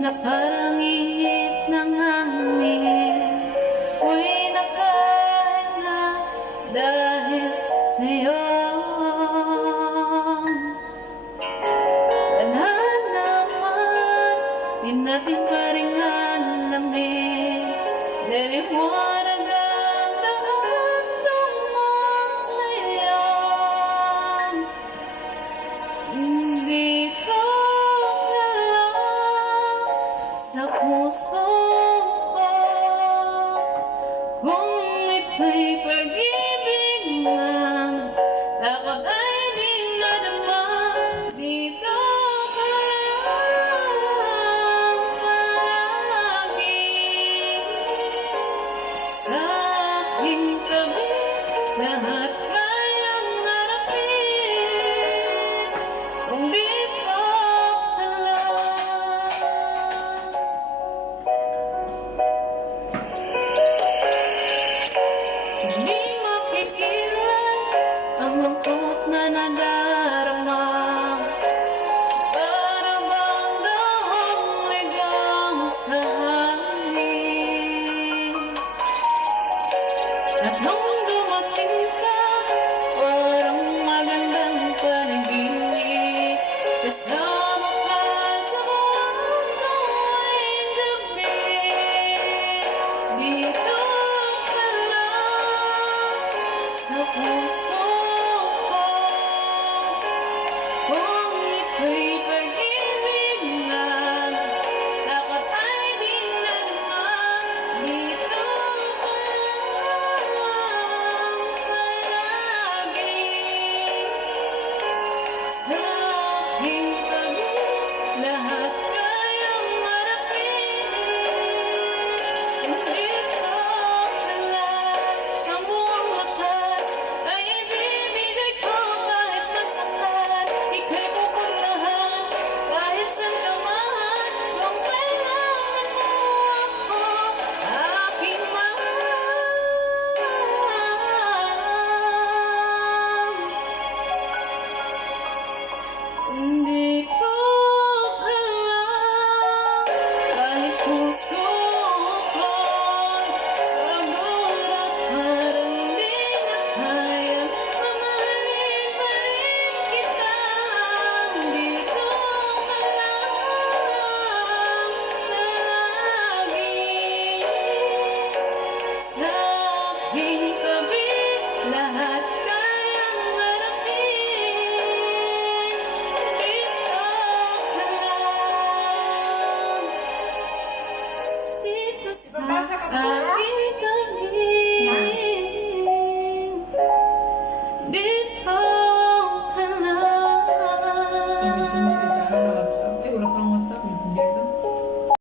na parang ihip ng hangin. Ako'y nakahinga dahil sa'yo. Ganahan naman, di natin paringan namin. Naliwanag ang lahat tungkol sa'yo. Hindi ko alam sa puso ko kung ito'y pag-ibig lang dapat ay di nadama. Dito ka lang palagi sa aking tabi, lahat kayang harapin kung dito ka lang. Hindi mapigilan ang lungkot na nadarama. Para bang dahong ligaw sa hangin. At nung dumating ka, parang magandang panaginip. Kasama ka sa buong tuwing gabi. Dito ka lang sa puso ko. Kung ito'y pag-ibig lang dapat ay di nadama. Dito ka lang palagi sa aking tabi, lahat kayang harapin. Dito ka lang, ang buong lakas ay ibibigay ko kahit masaktan. Ika'y pupuntahan kahit saan ka man. Kung kailangan mo ako, aking mahal. Hindi ko alam kahit puso ko'y pagod at parang di na kaya, mamahalin pa rin kita. Hindi ko alam na lagi sa aking tabi, lahat kayang harapin. Dito ka lang, dito sa aking tabi.